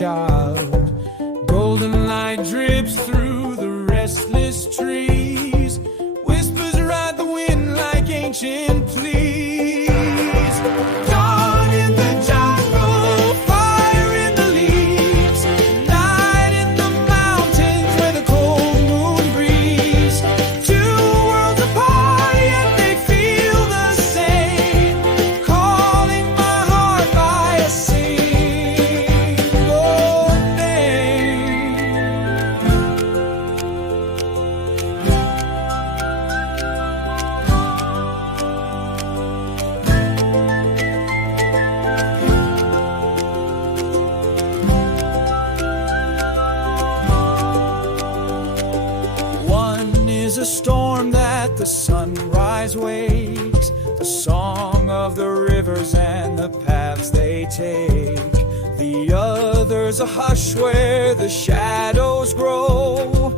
child. Golden light drips through the restless trees, whispers ride the wind like ancient pleas. Dawn in the jungle, fire in the leaves, night in the mountains where the cold moon breathes. Two worlds apart yet they feel the same, calling my heart by a single name. One is a storm that the sunrise wakes, a song of the rivers and the paths they take. The other's a hush where the shadows grow,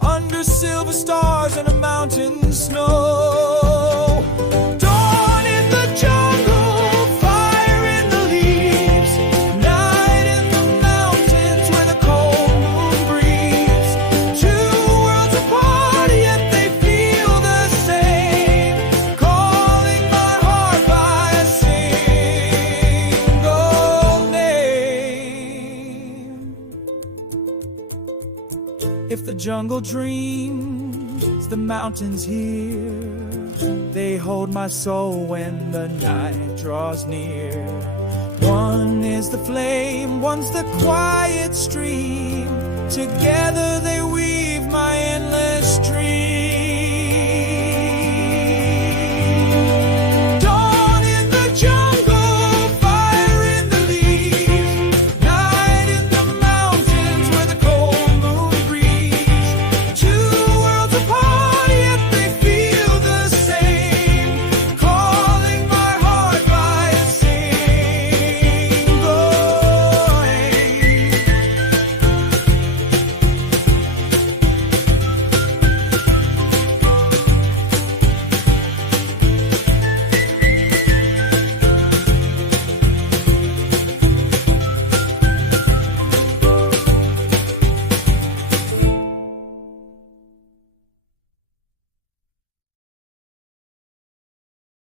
under silver stars and a mountain snow. Dawn in the jungle, fire in the leaves, night in the mountains where the cold moon breathes. Two worlds apart yet they feel the same, calling my heart by a single name. If the jungle dreams, the mountains hear. They hold my soul when the night draws near. One is the flame, one's the quiet stream. Together they weave my endless